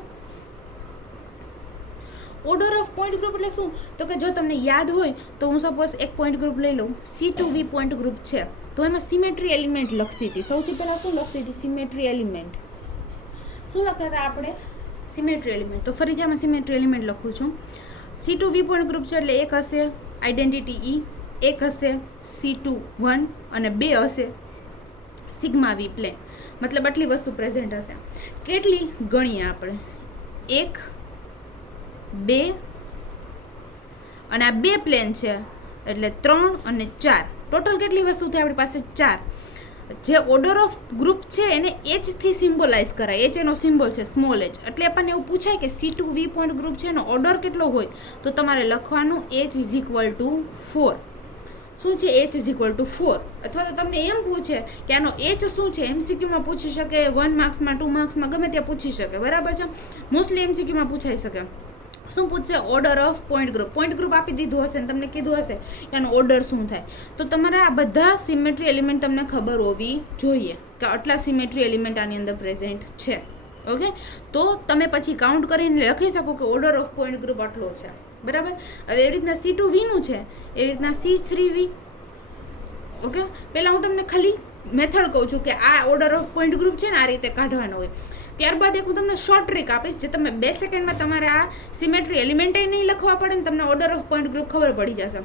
ઓર્ડર ઓફ પોઈન્ટ ગ્રુપ એટલે શું, તો કે જો તમને યાદ હોય તો હું સપોઝ એક પોઈન્ટ ગ્રુપ લઈ લઉં, C2V પોઈન્ટ ગ્રુપ છે. તો એમાં સિમેટ્રી એલિમેન્ટ લખતી હતી. સૌથી પહેલાં શું લખતી હતી? Symmetry element. શું લખતા હતા આપણે? Symmetry element. તો ફરીથી આમાં સિમેટ્રી એલિમેન્ટ લખું છું. C2V પોઈન્ટ ગ્રુપ છે એટલે એક હશે આઈડેન્ટિટી E, એક હશે C2 1 અને 2 હશે સિગ્મા V પ્લેન. મતલબ આટલી વસ્તુ પ્રેઝન્ટ હશે. કેટલી ગણીએ આપણે? 1 2 અને આ 2 પ્લેન છે એટલે 3 અને 4. ટોટલ કેટલી વસ્તુ થઈ આપણી પાસે? 4. જે ઓર્ડર ઓફ ગ્રુપ છે એને H થી સિમ્બોલાઇઝ કરાય. H એનો સિમ્બોલ છે સ્મોલ h. એટલે આપણને એવું પૂછાય કે C2V પોઈન્ટ ગ્રુપ છે એનો ઓર્ડર કેટલો હોય, તો તમારે લખવાનું H ઇઝ ઇક્વલ ટુ 4. શું છે? H is equal to 4. અથવા તો તમને એમ પૂછે કે આનો H શું છે, MCQમાં પૂછી શકે, 1 માર્ક્સમાં 2 માર્ક્સમાં ગમે ત્યાં પૂછી શકે. બરાબર છે? મોસ્ટલી MCQમાં પૂછાઈ શકે. શું પૂછશે? Order of point group. Point group આપી દીધું હશે ને તમને કીધું હશે કે આનો ઓર્ડર શું થાય, તો તમારે આ બધા સિમેટ્રી એલિમેન્ટ તમને ખબર હોવી જોઈએ કે આટલા સિમેટ્રી એલિમેન્ટ આની અંદર પ્રેઝન્ટ છે. ઓકે, તો તમે પછી કાઉન્ટ કરીને લખી શકો કે ઓર્ડર ઓફ પોઈન્ટ ગ્રુપ આટલો છે. બરાબર. હવે એવી રીતના C2V નું છે, એવી રીતના C3V. ઓકે, પહેલાં હું તમને ખાલી મેથડ કહું છું કે આ ઓર્ડર ઓફ પોઈન્ટ ગ્રુપ છે ને આ રીતે કાઢવાનો હોય. ત્યારબાદ એક હું તમને શોર્ટ ટ્રીક આપીશ જે તમે 2 સેકન્ડમાં તમારે આ સિમેટ્રી એલિમેન્ટે નહીં લખવા પડે ને તમને ઓર્ડર ઓફ પોઈન્ટ ગ્રુપ ખબર પડી જશે.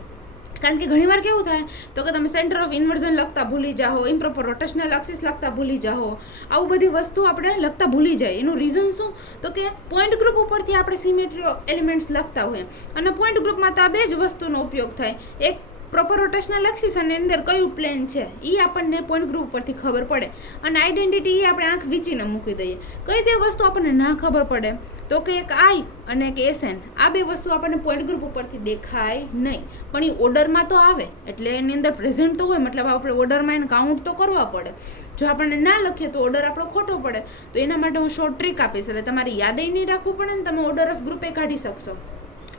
કારણ કે ઘણીવાર કેવું થાય તો કે તમે સેન્ટર ઓફ ઇન્વર્ઝન લખતા ભૂલી જાઓ, ઇમ્પ્રોપર રોટેશનલ એક્સિસ લખતા ભૂલી જાઓ, આવું બધી વસ્તુ આપણે લખતા ભૂલી જાય. એનું રીઝન શું? તો કે પોઈન્ટ ગ્રુપ ઉપરથી આપણે સિમેટ્રી એલિમેન્ટ્સ લખતા હોઈએ અને પોઈન્ટ ગ્રુપમાં તો આ 2 જ વસ્તુનો ઉપયોગ થાય. એક પ્રોપર રોટેશનલ એક્સિસ અને અંદર કયું પ્લેન છે એ આપણને પોઈન્ટ ગ્રુપ પરથી ખબર પડે. અને આઈડેન્ટિટી એ આપણે આંખ વીંચીને મૂકી દઈએ. કઈ 2 વસ્તુ આપણને ના ખબર પડે? તો કે એક I અને એક SN. આ 2 વસ્તુ આપણને પોઈન્ટ ગ્રુપ ઉપરથી દેખાય નહીં, પણ એ ઓર્ડરમાં તો આવે એટલે એની અંદર પ્રેઝન્ટ તો હોય. મતલબ આપણે ઓર્ડરમાં એને કાઉન્ટ તો કરવા પડે. જો આપણને ના લખીએ તો ઓર્ડર આપણો ખોટો પડે. તો એના માટે હું શોર્ટ ટ્રીક આપીશ. એટલે તમારે યાદય નહીં રાખવું પડે ને તમે ઓર્ડર ઓફ ગ્રુપે કાઢી શકશો.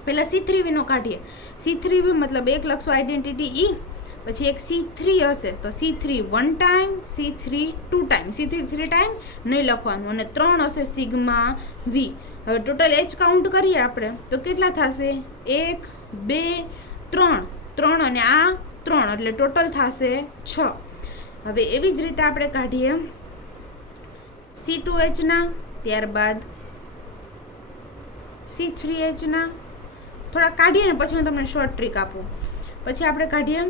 પહેલાં C3V નો કાઢીએ. C3V મતલબ એક લખશો આઈડેન્ટિટી E, પછી એક C3 હશે તો C3 1 time, C3 2 time, C3 3 time નહીં લખવાનું, અને 3 હશે સિગ્મા V. હવે ટોટલ H કાઉન્ટ કરીએ આપણે તો કેટલા થશે? 1 2 3 3 અને આ 3 એટલે ટોટલ થશે 6. હવે એવી જ રીતે આપણે કાઢીએ C2H ના, ત્યારબાદ C3H ના. થોડા કાઢીએ ને પછી હું તમને શોર્ટ ટ્રીક આપું. પછી આપણે કાઢીએ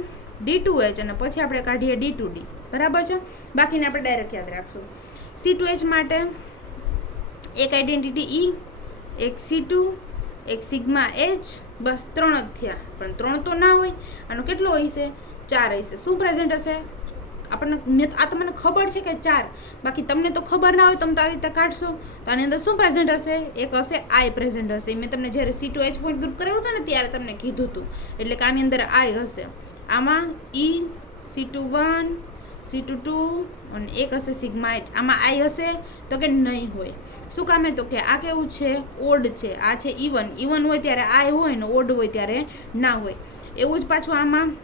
D2H અને પછી આપણે કાઢીએ D2D. બરાબર છે? બાકીને આપણે ડાયરેક્ટ યાદ રાખશું. C2H માટે એક આઈડેન્ટિટી E, એક C2, એક સિગ્મા H. બસ 3 જ થયા. પણ 3 તો ના હોય. આનો કેટલો હોય છે? 4 હશે. શું પ્રેઝન્ટ હશે? આપણને આ તો મને ખબર છે કે 4, બાકી તમને તો ખબર ના હોય, તમે તો આવી રીતે કાઢશો તો આની અંદર શું પ્રેઝન્ટ હશે? એક હશે I પ્રેઝન્ટ હશે. મેં તમને જ્યારે C2H પોઈન્ટ ગ્રુપ કરાવ્યું હતું ને ત્યારે તમને કીધું હતું. એટલે કે આની અંદર I હશે. આમાં E, C2 1, C2 2 અને એક હશે સિગ્મા H. આમાં I હશે તો કે નહીં હોય. શું કામે? તો કે આ કેવું છે? ઓડ છે. આ છે ઇવન. ઇવન હોય ત્યારે I હોય ને ઓડ હોય ત્યારે ના હોય. એવું જ પાછું આમાં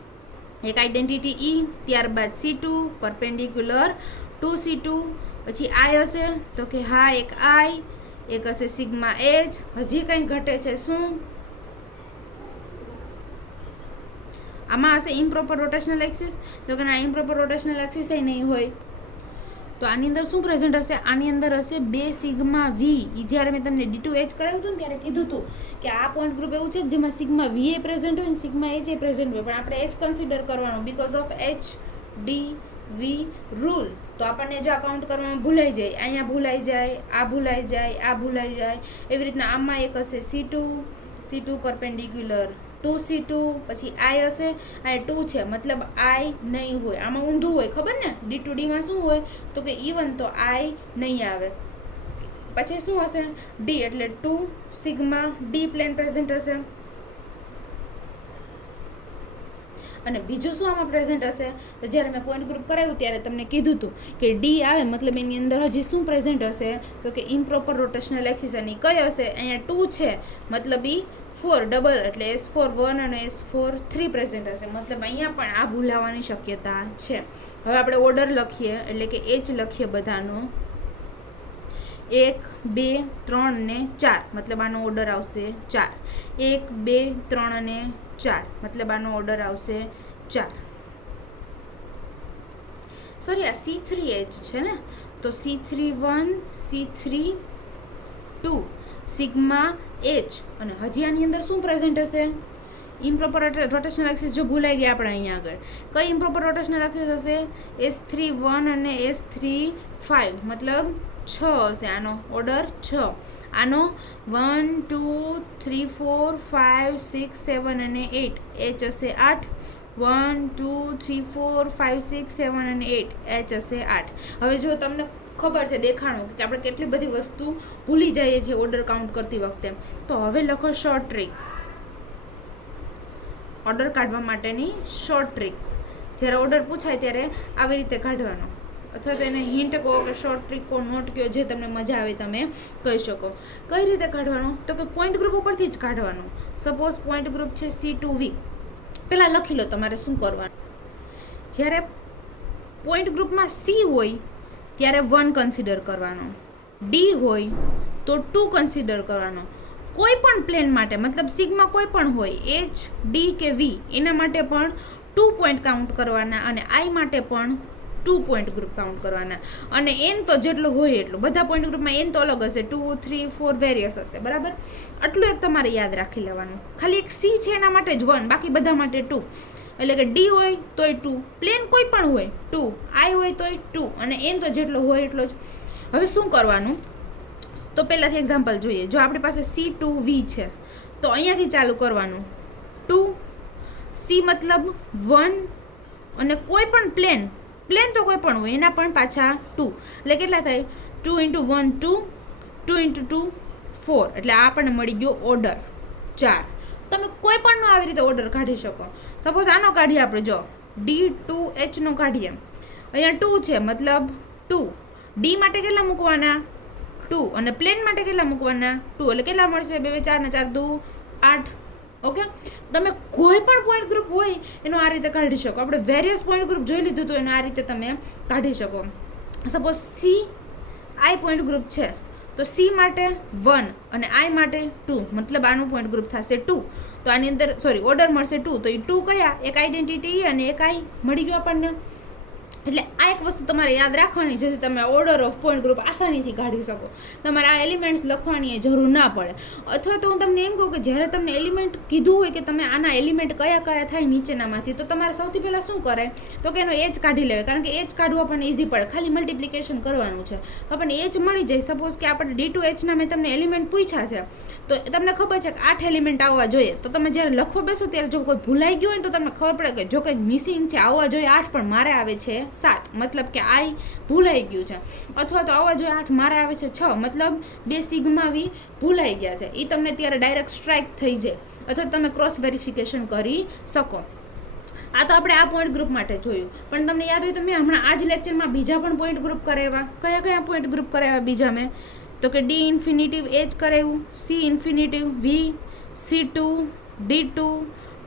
એક આઈડેન્ટિટી E, ત્યારબાદ C2 પરપેન્ડિક્યુલર 2C2, પછી I હશે તો કે હા એક I, એક હશે સિગ્મા H. હજી કંઈ ઘટે છે? શું? આમાં હશે ઇમ્પ્રોપર રોટેશનલ એક્સિસ તો કે ના, ઇમ્પ્રોપર રોટેશનલ એક્સિસ એ નહીં હોય. તો આની અંદર શું પ્રેઝન્ટ હશે? આની અંદર હશે 2 સિગ્મા V. જ્યારે મેં તમને D2H કરાવ્યું હતું ને ત્યારે કીધું હતું કે આ પોઈન્ટ ગ્રુપ એવું છે કે જેમાં સિગ્મા V એ પ્રેઝન્ટ હોય ને સિગ્મા H એ પ્રેઝન્ટ હોય, પણ આપણે H કન્સિડર કરવાનું બીકોઝ ઓફ HDV રૂલ. તો આપણને જો આ કાઉન્ટ કરવામાં ભૂલાઈ જાય, અહીંયા ભૂલાઈ જાય, આ ભૂલાઈ જાય, આ ભૂલાઈ જાય. એવી રીતના આમાં એક હશે C2 પરપેન્ડિક્યુલર 2C2, પછી I હશે, આ 2 છે મતલબ I નહીં હોય. આમાં ઊંધું હોય, ખબર ને? D2Dમાં શું હોય તો કે ઇવન, તો I નહીં આવે. પછી શું હશે? D એટલે 2 સિગ્મા D પ્લેન પ્રેઝન્ટ હશે. અને બીજું શું આમાં પ્રેઝન્ટ હશે? તો જ્યારે મેં પોઈન્ટ ગ્રુપ કરાવ્યું ત્યારે તમને કીધું હતું કે D આવે મતલબ એની અંદર હજી શું પ્રેઝન્ટ હશે તો કે ઇમ્પ્રોપર રોટેશનલ એક્સિસ. અને કઈ હશે? અહીંયા 2 છે મતલબ એ 4 ડબલ એટલે S4 1 અને S4 3 પ્રેઝન્ટ હશે. મતલબ અહીંયા પણ આ ભૂલાવાની શક્યતા છે. હવે આપણે ઓર્ડર લખીએ એટલે કે H લખીએ બધાનો 1 2 3 અને 4 મતલબ આનો ઓર્ડર આવશે 4. 1 2 3 અને 4 મતલબ આનો ઓર્ડર આવશે 4. સોરી આ C3H છે ને, તો C3 1 C3 2 સિગ્મા H, અને હજી આની અંદર શું પ્રેઝન્ટ હશે? ઇમ્પ્રોપર રોટેશનલ એક્સિસ જો ભૂલાઈ ગયા આપણે અહીંયા આગળ, કઈ ઇમ્પ્રોપર રોટેશનલ એક્સિસ હશે? S3 1 અને S3 5, મતલબ 6 હશે. આનો ઓર્ડર 6, આનો 1 2 3 4 5 6 7 અને 8, H હશે 8, 1 2 3 4 5 6 7 અને 8, H હશે 8. હવે જો તમને ખબર છે દેખાણું કે આપણે કેટલી બધી વસ્તુ ભૂલી જઈએ છીએ ઓર્ડર કાઉન્ટ કરતી વખતે, તો હવે લખો શોર્ટ ટ્રીક. ઓર્ડર કાઢવા માટેની શોર્ટ ટ્રીક, જ્યારે ઓર્ડર પૂછાય ત્યારે આવી રીતે કાઢવાનો, અથવા તો એને હિન્ટ કહો કે શોર્ટ ટ્રીક કહો, નોટ કહો, જે તમને મજા આવે તમે કહી શકો. કઈ રીતે કાઢવાનું? તો કે પોઈન્ટ ગ્રુપ ઉપરથી જ કાઢવાનું. સપોઝ પોઈન્ટ ગ્રુપ છે C2V. પહેલાં લખી લો તમારે શું કરવાનું. જ્યારે પોઈન્ટ ગ્રુપમાં C હોય ત્યારે 1 કન્સિડર કરવાનો, D હોય તો 2 કન્સિડર કરવાનો. કોઈ પણ પ્લેન માટે, મતલબ સિગ્મા કોઈ પણ હોય, H D કે V, એના માટે પણ 2 પોઈન્ટ કાઉન્ટ કરવાના, અને I માટે પણ 2 પોઈન્ટ ગ્રુપ કાઉન્ટ કરવાના. અને n તો જેટલો હોય એટલું, બધા પોઈન્ટ ગ્રુપમાં n તો અલગ હશે, 2 3 4 વેરિયસ હશે, બરાબર. આટલું એક તમારે યાદ રાખી લેવાનું. ખાલી એક C છે એના માટે જ 1, બાકી બધા માટે 2. એટલે કે D હોય તોય 2, પ્લેન કોઈ પણ હોય 2, I હોય તોય 2, અને n તો જેટલો હોય એટલો જ. હવે શું કરવાનું? તો પહેલાંથી એક્ઝામ્પલ જોઈએ. જો આપણી પાસે C2V છે તો અહીંયાથી ચાલુ કરવાનું. 2 C મતલબ 1, અને કોઈ પણ પ્લેન તો કોઈ પણ હોય એના પણ પાછા 2, એટલે કેટલા થાય? 2 × 1 2, 2 × 2 4, એટલે આ આપણને મળી ગયો ઓર્ડર 4. તમે કોઈ પણનો આવી રીતે ઓર્ડર કાઢી શકો. સપોઝ આનો કાઢીએ આપણે, જો D2H નો કાઢીએ, અહીંયા 2 છે મતલબ 2, D માટે કેટલા મૂકવાના? 2, અને પ્લેન માટે કેટલા મૂકવાના? 2, એટલે કેટલા મળશે? 2 2 4 ને 4 2 8. ઓકે, તમે કોઈ પણ પોઈન્ટ ગ્રુપ હોય એનો આ રીતે કાઢી શકો. આપણે વેરિયસ પોઈન્ટ ગ્રુપ જોઈ લીધું તો એનો આ રીતે તમે કાઢી શકો. સપોઝ CI પોઈન્ટ ગ્રુપ છે તો C માટે 1 અને I માટે 2, મતલબ આનું પોઈન્ટ ગ્રુપ થશે 2. તો આની અંદર ઓર્ડર મળશે 2, તો એ 2 કયા? એક આઈડેન્ટિટી અને એક I મળી ગયો આપણને. એટલે આ એક વસ્તુ તમારે યાદ રાખવાની, જેથી તમે ઓર્ડર ઓફ પોઈન્ટ ગ્રુપ આસાનીથી કાઢી શકો. તમારે આ એલિમેન્ટ્સ લખવાની એ જરૂર ના પડે. અથવા તો હું તમને એમ કહું કે જ્યારે તમને એલિમેન્ટ કીધું હોય કે તમે આના એલિમેન્ટ કયા કયા થાય નીચેનામાંથી, તો તમારે સૌથી પહેલાં શું કરે તો કે એનો H કાઢી લેવાય, કારણ કે H કાઢવું આપણને ઇઝી પડે, ખાલી મલ્ટિપ્લિકેશન કરવાનું છે તો આપણને H મળી જાય. સપોઝ કે આપણે D2H ના મેં તમને એલિમેન્ટ પૂછ્યા છે, તો તમને ખબર છે કે 8 એલિમેન્ટ આવવા જોઈએ, તો તમે જ્યારે લખવા બેસો ત્યારે જો કોઈ ભૂલાઈ ગયું હોય તો તમને ખબર પડે કે જો કંઈ મિસિંગ છે, આવવા જોઈએ 8 પણ મારે આવે છે 7, મતલબ કે I ભૂલાઈ ગયું છે. અથવા તો આવવા જોઈએ 8, મારે આવે છે 6, મતલબ 2 સિગ્મા V ભૂલાઈ ગયા છે. એ તમને ત્યારે ડાયરેક્ટ સ્ટ્રાઇક થઈ જાય, અથવા તમે ક્રોસ વેરિફિકેશન કરી શકો. આ તો આપણે આ પોઈન્ટ ગ્રુપ માટે જોયું, પણ તમને યાદ હોય તો મેં હમણાં આ જ લેક્ચરમાં બીજા પણ પોઈન્ટ ગ્રુપ કરાવ્યા. કયા કયા પોઈન્ટ ગ્રુપ કરાવ્યા બીજા મેં? તો કે D ઇન્ફિનિટિવ H કરાવ્યું, C infinitive V, C2 D2,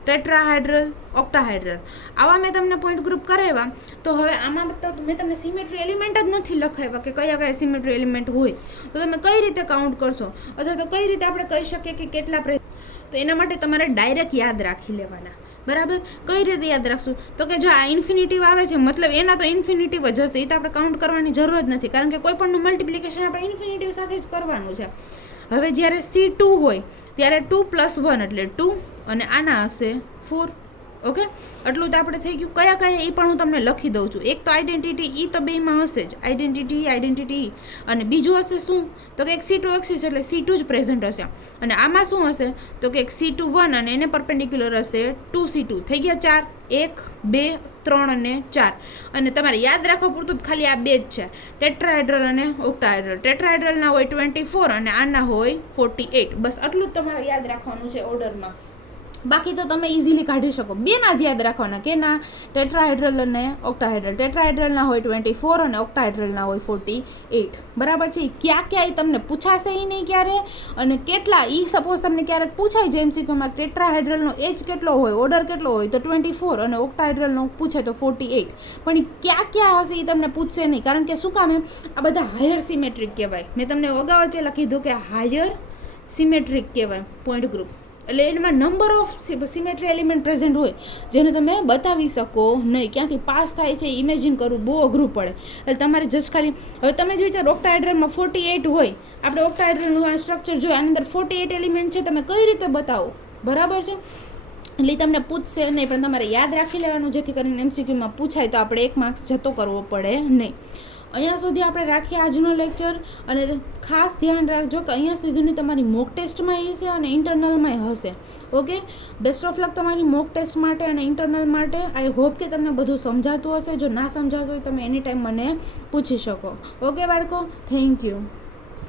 ટેટ્રાહાઇડ્રલ, ઓક્ટાહાઇડ્રલ, આવા મેં તમને પોઈન્ટ ગ્રુપ કરાવ્યા. તો હવે આમાં મેં તમને સિમેટ્રી એલિમેન્ટ જ નથી લખાવ્યા કે કયા કયા સિમેટ્રી એલિમેન્ટ હોય, તો તમે કઈ રીતે કાઉન્ટ કરશો, અથવા તો કઈ રીતે આપણે કહી શકીએ કે કેટલા તો એના માટે તમારે ડાયરેક્ટ યાદ રાખી લેવાના. બરાબર, કઈ રીતે યાદ રાખશું? તો કે જો આ ઇન્ફિનિટિવ આવે છે મતલબ એના તો ઇન્ફિનિટિવ જ હશે, એ તો આપણે કાઉન્ટ કરવાની જરૂર જ નથી, કારણ કે કોઈ પણનું મલ્ટિપ્લિકેશન આપણે ઇન્ફિનિટિવ સાથે જ કરવાનું છે. હવે જ્યારે C2 હોય ત્યારે 2 + 1 એટલે 2, અને આના હશે 4. ઓકે, એટલું તો આપણે થઈ ગયું. કયા કયા એ પણ હું તમને લખી દઉં છું. એક તો આઈડેન્ટિટી E તો બેમાં હશે જ, આઈડેન્ટિટી, અને બીજું હશે શું? તો કે એક C2 એક્સિસ એટલે C2 જ પ્રેઝન્ટ હશે. અને આમાં શું હશે? તો કે એક C2 1 અને એને પરપેન્ડિક્યુલર હશે 2 C2. થઈ ગયા 4, 1 2 3 અને 4. અને તમારે યાદ રાખવા પૂરતું ખાલી આ 2 જ છે, ટેટ્રાહાઇડ્રલ અને ઓક્ટાહાઇડ્રલ. ટેટ્રાહાઇડ્રલના હોય 24 અને આના હોય 48. બસ આટલું જ તમારે યાદ રાખવાનું છે ઓર્ડરમાં. બાકી તો તમે ઇઝીલી કાઢી શકો. બેના જ યાદ રાખવાના, કેના? ટેટ્રાહાઇડ્રલ અને ઓક્ટાહાઇડ્રલ. ટેટ્રાહાઇડ્રલના હોય 24 અને ઓક્ટાહાઇડ્રલના હોય 48. બરાબર છે. ક્યાં ક્યાંય તમને પૂછાશે એ નહીં ક્યારે, અને કેટલા એ સપોઝ તમને ક્યારેક પૂછાય છે MCQમાં ટેટ્રાહાઇડ્રલનો એજ કેટલો હોય, ઓર્ડર કેટલો હોય, તો 24, અને ઓક્ટાહાઇડ્રલનો પૂછે તો 48. પણ એ ક્યાં ક્યાં હશે એ તમને પૂછશે નહીં, કારણ કે શું કામ? આ બધા હાયર સિમેટ્રિક કહેવાય. મેં તમને અગાઉ પહેલાં કીધું કે હાયર સિમેટ્રિક કહેવાય પોઈન્ટ ગ્રુપ. એટલે એમાં number of symmetry element present હોય જેને તમે બતાવી શકો નહીં. ક્યાંથી પાસ થાય છે ઇમેજિન કરવું બહુ અઘરું પડે. એટલે તમારે જસ્ટ ખાલી હવે તમે જ વિચારો ઓક્ટાહેડ્રનમાં 48 હોય, આપણે ઓક્ટાહેડ્રલનું આ સ્ટ્રક્ચર જોઈએ, આની અંદર 48 એલિમેન્ટ છે, તમે કઈ રીતે બતાવો? બરાબર છે. એટલે તમને પૂછશે નહીં, પણ તમારે યાદ રાખી લેવાનું જેથી કરીને એમસીક્યુમાં પૂછાય તો આપણે 1 માર્ક્સ જતો કરવો પડે નહીં. અહીંયા સુધી આપણે રાખીએ આજનો લેક્ચર. અને ખાસ ધ્યાન રાખજો કે અહીંયા સુધીની તમારી મોક ટેસ્ટમાં હશે અને ઇન્ટરનલમાં હશે. ઓકે, બેસ્ટ ઓફ લક તમારી મોક ટેસ્ટ માટે અને ઇન્ટરનલ માટે. આઈ હોપ કે તમને બધું સમજાતું હશે. જો ના સમજાતું હોય તમે એની ટાઈમ મને પૂછી શકો. ઓકે બાળકો, થેન્ક યુ.